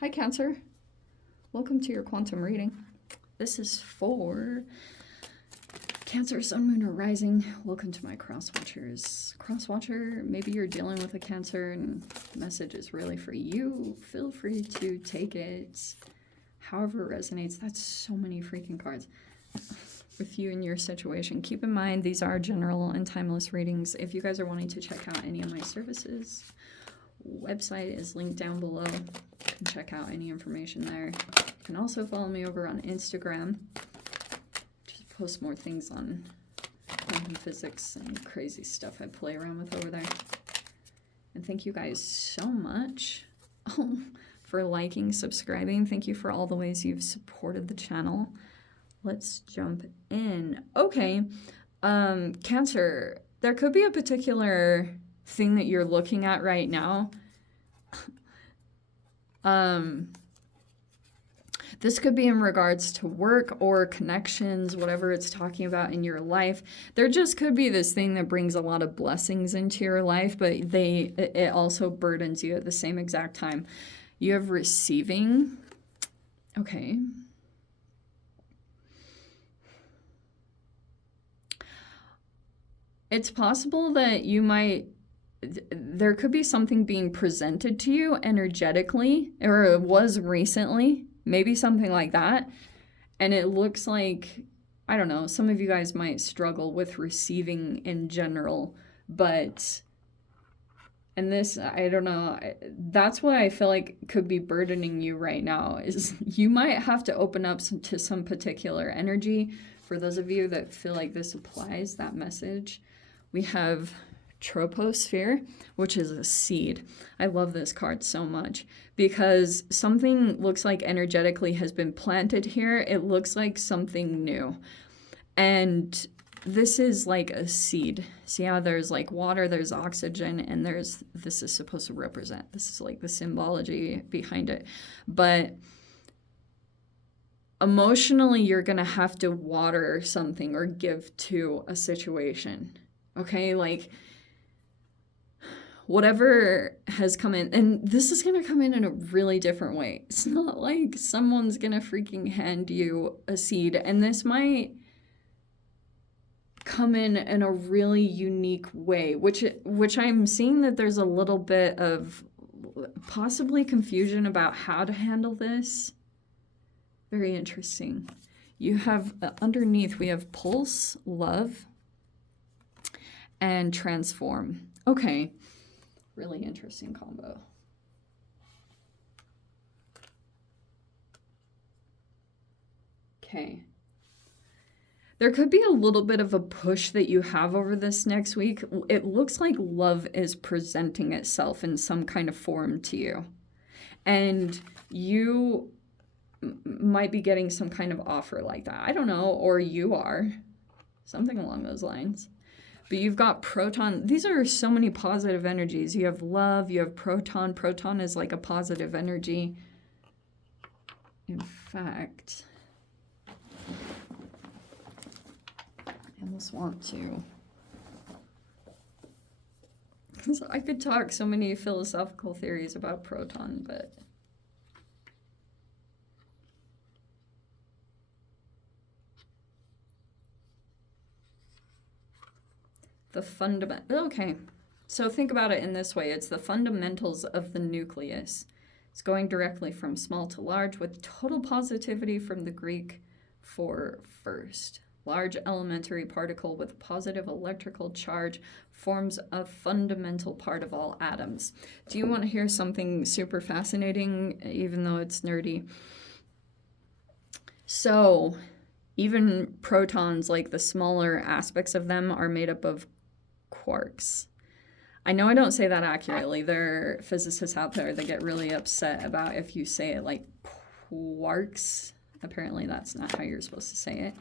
Hi, Cancer. Welcome to your quantum reading. This is for Cancer, Sun, Moon, or Rising. Welcome to my cross-watchers. Cross-watcher, maybe you're dealing with a Cancer and the message is really for you. Feel free to take it however it resonates. That's so many freaking cards with you and your situation. Keep in mind, these are general and timeless readings. If you guys are wanting to check out any of my services, website is linked down below. You can check out any information there. You can also follow me over on Instagram. Just post more things on quantum physics and crazy stuff I play around with over there. And thank you guys so much for liking, subscribing. Thank you for all the ways you've supported the channel. Let's jump in. Okay, Cancer, there could be a particular thing that you're looking at right now. This could be in regards to work or connections, whatever it's talking about in your life. There just could be this thing that brings a lot of blessings into your life, but it also burdens you at the same exact time. You have receiving. Okay. It's possible that there could be something being presented to you energetically, or it was recently, maybe something like that. And it looks like, I don't know, some of you guys might struggle with receiving in general, but, and this, I don't know, that's what I feel like could be burdening you right now, is you might have to open up to some particular energy. For those of you that feel like this applies, that message, we have troposphere, which is a seed. I love this card so much because something looks like energetically has been planted here. It looks like something new. And this is like a seed. See how there's like water, there's oxygen, and this is supposed to represent. This is like the symbology behind it. But emotionally, you're going to have to water something or give to a situation. Okay, like whatever has come in, and this is going to come in a really different way. It's not like someone's going to freaking hand you a seed, and this might come in a really unique way, which I'm seeing that there's a little bit of possibly confusion about how to handle this. Very interesting. You have underneath, we have pulse, love, and transform. Okay, really interesting combo. Okay. There could be a little bit of a push that you have over this next week. It looks like love is presenting itself in some kind of form to you. And you might be getting some kind of offer like that. I don't know, or you are. Something along those lines. But you've got proton. These are so many positive energies. You have love, you have proton. Proton is like a positive energy. In fact, I almost want to, because I could talk so many philosophical theories about proton, but the okay, so think about it in this way. It's the fundamentals of the nucleus. It's going directly from small to large with total positivity from the Greek for first. Large elementary particle with positive electrical charge forms a fundamental part of all atoms. Do you want to hear something super fascinating, even though it's nerdy? So even protons, like the smaller aspects of them, are made up of quarks. I know I don't say that accurately. There are physicists out there that get really upset about if you say it like quarks. Apparently that's not how you're supposed to say it.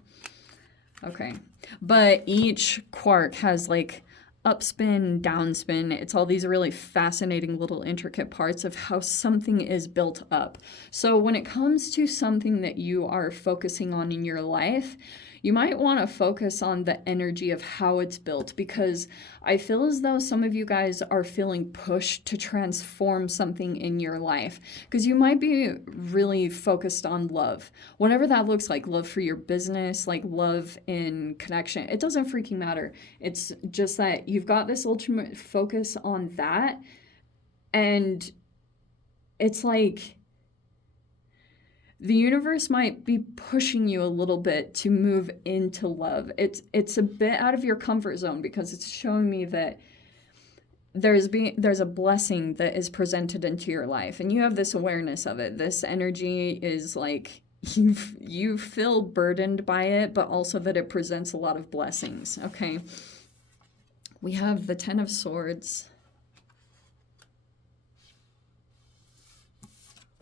Okay. But each quark has like upspin, downspin. It's all these really fascinating little intricate parts of how something is built up. So when it comes to something that you are focusing on in your life, you might want to focus on the energy of how it's built, because I feel as though some of you guys are feeling pushed to transform something in your life, because you might be really focused on love, whatever that looks like. Love for your business, like love in connection. It doesn't freaking matter. It's just that you've got this ultimate focus on that, and it's like the universe might be pushing you a little bit to move into love. It's a bit out of your comfort zone, because it's showing me that there's a blessing that is presented into your life, and you have this awareness of it. This energy is like you feel burdened by it, but also that it presents a lot of blessings. Okay, we have the Ten of Swords.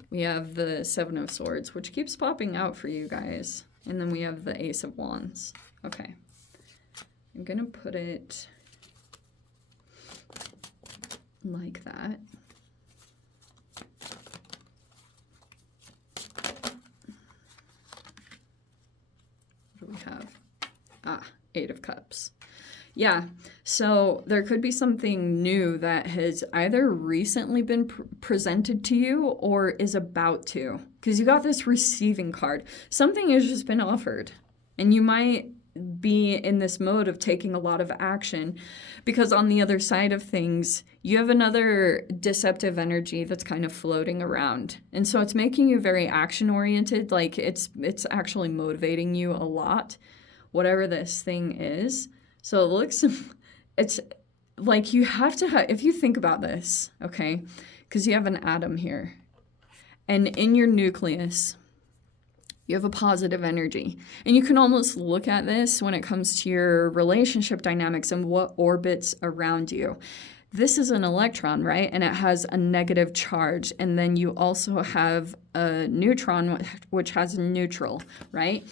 We have the Seven of Swords, which keeps popping out for you guys. And then we have the Ace of Wands. Okay. I'm going to put it like that. What do we have? Eight of Cups. Yeah, so there could be something new that has either recently been presented to you or is about to, because you got this receiving card. Something has just been offered, and you might be in this mode of taking a lot of action, because on the other side of things, you have another deceptive energy that's kind of floating around. And so it's making you very action-oriented, like it's actually motivating you a lot, whatever this thing is. So it looks, it's like you have to have, if you think about this, okay, because you have an atom here, and in your nucleus, you have a positive energy. And you can almost look at this when it comes to your relationship dynamics and what orbits around you. This is an electron, right? And it has a negative charge. And then you also have a neutron, which has a neutral, right?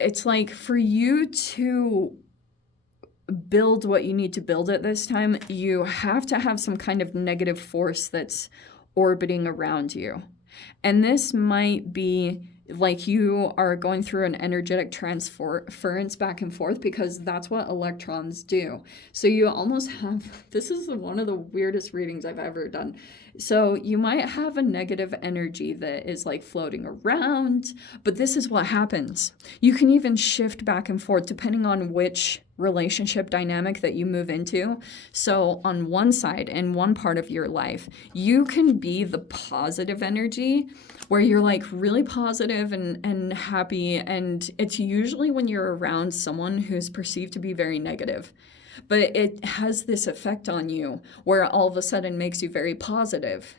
It's like for you to build what you need to build at this time, you have to have some kind of negative force that's orbiting around you. And this might be like you are going through an energetic transference back and forth, because that's what electrons do. So you almost have, this is one of the weirdest readings I've ever done. So you might have a negative energy that is like floating around, but this is what happens. You can even shift back and forth depending on which relationship dynamic that you move into. So on one side, in one part of your life, you can be the positive energy where you're like really positive and happy. And it's usually when you're around someone who's perceived to be very negative. But it has this effect on you where all of a sudden makes you very positive.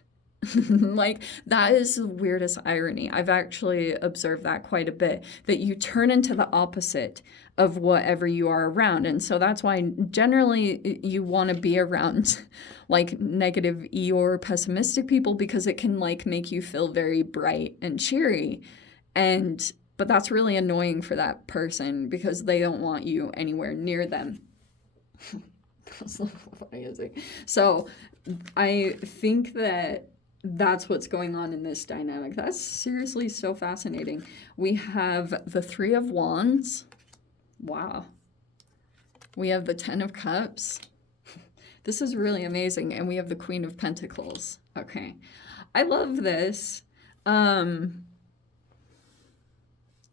Like, that is the weirdest irony. I've actually observed that quite a bit, that you turn into the opposite of whatever you are around. And so that's why generally you want to be around like negative or pessimistic people, because it can like make you feel very bright and cheery. But that's really annoying for that person, because they don't want you anywhere near them. That's so funny, is it? So I think that's what's going on in this dynamic. That's seriously so fascinating. We have the Three of Wands. Wow. We have the Ten of Cups. This is really amazing. And we have the Queen of Pentacles. Okay. I love this.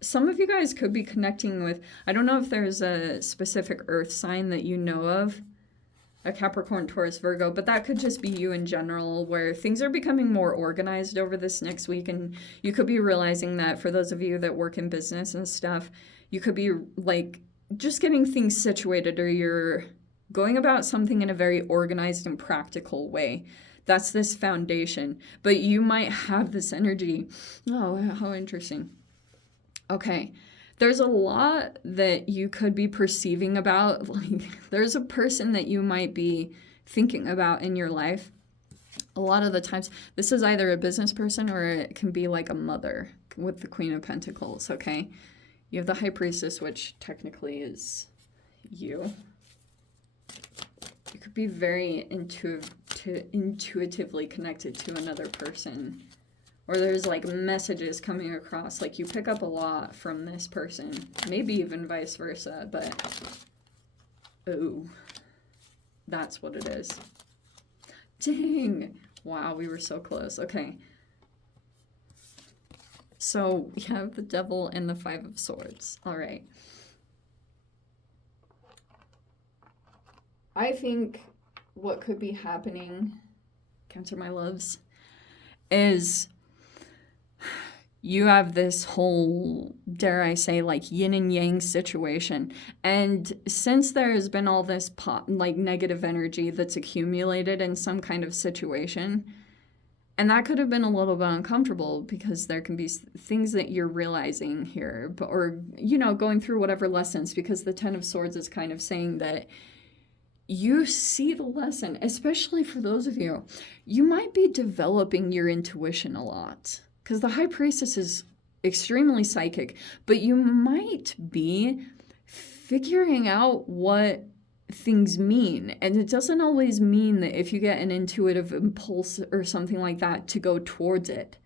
Some of you guys could be connecting with, I don't know if there's a specific earth sign that you know of, a Capricorn, Taurus, Virgo, but that could just be you in general, where things are becoming more organized over this next week. And you could be realizing that for those of you that work in business and stuff, you could be like just getting things situated, or you're going about something in a very organized and practical way. That's this foundation. But you might have this energy. Oh, how interesting. Okay. There's a lot that you could be perceiving about. Like, there's a person that you might be thinking about in your life. A lot of the times, this is either a business person or it can be like a mother with the Queen of Pentacles, okay? You have the High Priestess, which technically is you. You could be very intuitively connected to another person Or there's like messages coming across. Like you pick up a lot from this person. Maybe even vice versa, but oh, that's what it is. Dang. Wow, we were so close. Okay. So we have the Devil and the Five of Swords. All right. I think what could be happening, Cancer, my loves, is you have this whole, dare I say, like yin and yang situation. And since there has been all this like negative energy that's accumulated in some kind of situation, and that could have been a little bit uncomfortable because there can be things that you're realizing here, or, you know, going through whatever lessons, because the Ten of Swords is kind of saying that you see the lesson, especially for those of you, you might be developing your intuition a lot. Because the High Priestess is extremely psychic, but you might be figuring out what things mean. And it doesn't always mean that if you get an intuitive impulse or something like that to go towards it.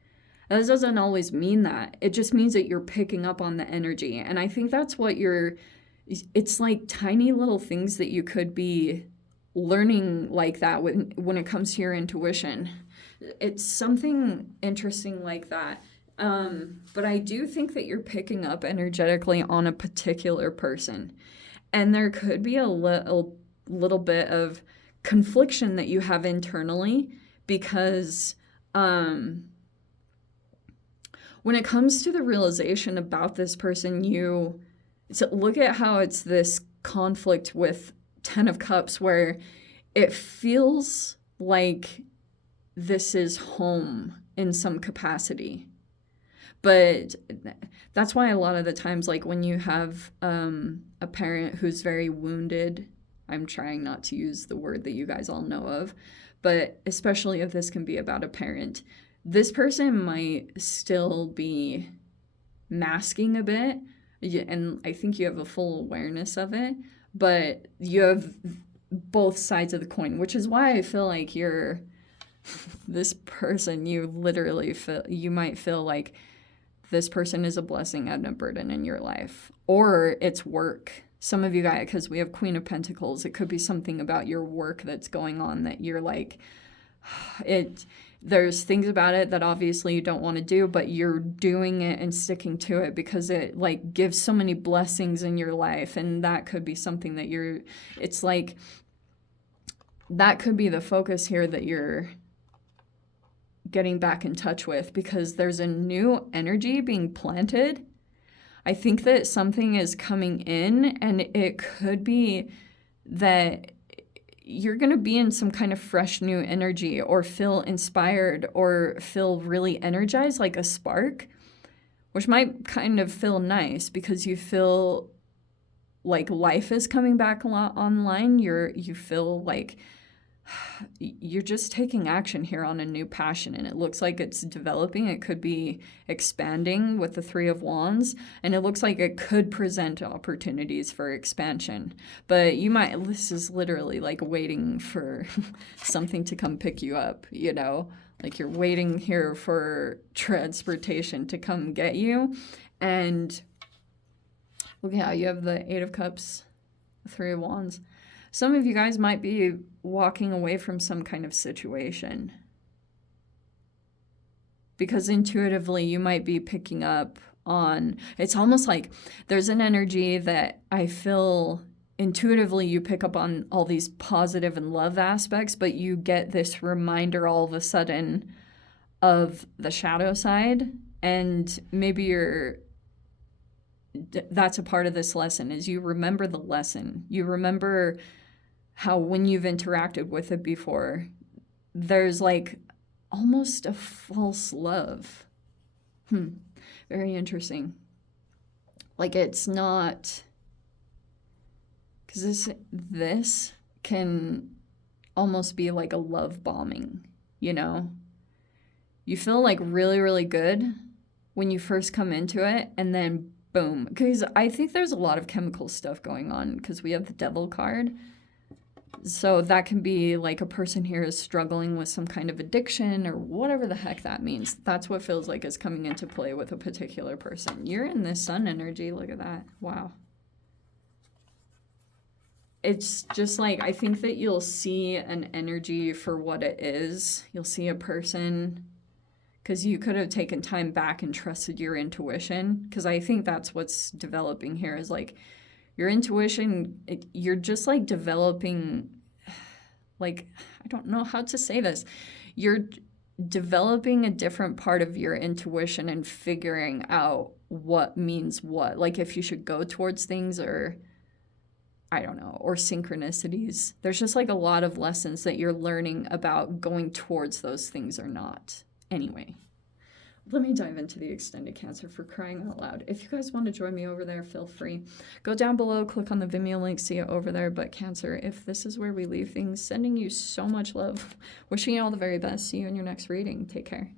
That doesn't always mean that. It just means that you're picking up on the energy. And I think that's what it's like tiny little things that you could be learning like that when it comes to your intuition. It's something interesting like that. But I do think that you're picking up energetically on a particular person. And there could be a little bit of confliction that you have internally because when it comes to the realization about this person, so look at how it's this conflict with Ten of Cups where it feels like this is home in some capacity. But that's why a lot of the times, like when you have a parent who's very wounded, I'm trying not to use the word that you guys all know of, but especially if this can be about a parent, this person might still be masking a bit. And I think you have a full awareness of it, but you have both sides of the coin, which is why I feel like this person, you might feel like this person is a blessing and a burden in your life, or it's work. Some of you guys, because we have Queen of Pentacles, it could be something about your work that's going on that you're like, there's things about it that obviously you don't want to do, but you're doing it and sticking to it because it like gives so many blessings in your life. And that could be something that it's like, that could be the focus here that you're getting back in touch with, because there's a new energy being planted. I think that something is coming in, and it could be that you're going to be in some kind of fresh new energy, or feel inspired, or feel really energized, like a spark, which might kind of feel nice because you feel like life is coming back a lot online. You feel like you're just taking action here on a new passion, and it looks like it's developing. It could be expanding with the Three of Wands, and it looks like it could present opportunities for expansion. But this is literally like waiting for something to come pick you up, you know? Like you're waiting here for transportation to come get you. And look at how you have the Eight of Cups, the Three of Wands. Some of you guys might be walking away from some kind of situation because intuitively you might be picking up on, it's almost like there's an energy that I feel intuitively you pick up on all these positive and love aspects, but you get this reminder all of a sudden of the shadow side. And maybe that's a part of this lesson, is you remember the lesson. You remember how when you've interacted with it before, there's like almost a false love. Very interesting. Like it's not, because this can almost be like a love bombing, you know? You feel like really, really good when you first come into it, and then boom. Because I think there's a lot of chemical stuff going on, because we have the Devil card. So that can be like a person here is struggling with some kind of addiction or whatever the heck that means. That's what feels like is coming into play with a particular person. You're in this sun energy. Look at that. Wow. It's just like, I think that you'll see an energy for what it is. You'll see a person, because you could have taken time back and trusted your intuition. Because I think that's what's developing here is like, your intuition, you're just like developing, like, I don't know how to say this. You're developing a different part of your intuition and figuring out what means what. Like if you should go towards things or, I don't know, or synchronicities. There's just like a lot of lessons that you're learning about going towards those things or not. Anyway. Let me dive into the extended Cancer, for crying out loud. If you guys want to join me over there, feel free. Go down below, click on the Vimeo link, see it over there. But Cancer, if this is where we leave things, sending you so much love. Wishing you all the very best. See you in your next reading. Take care.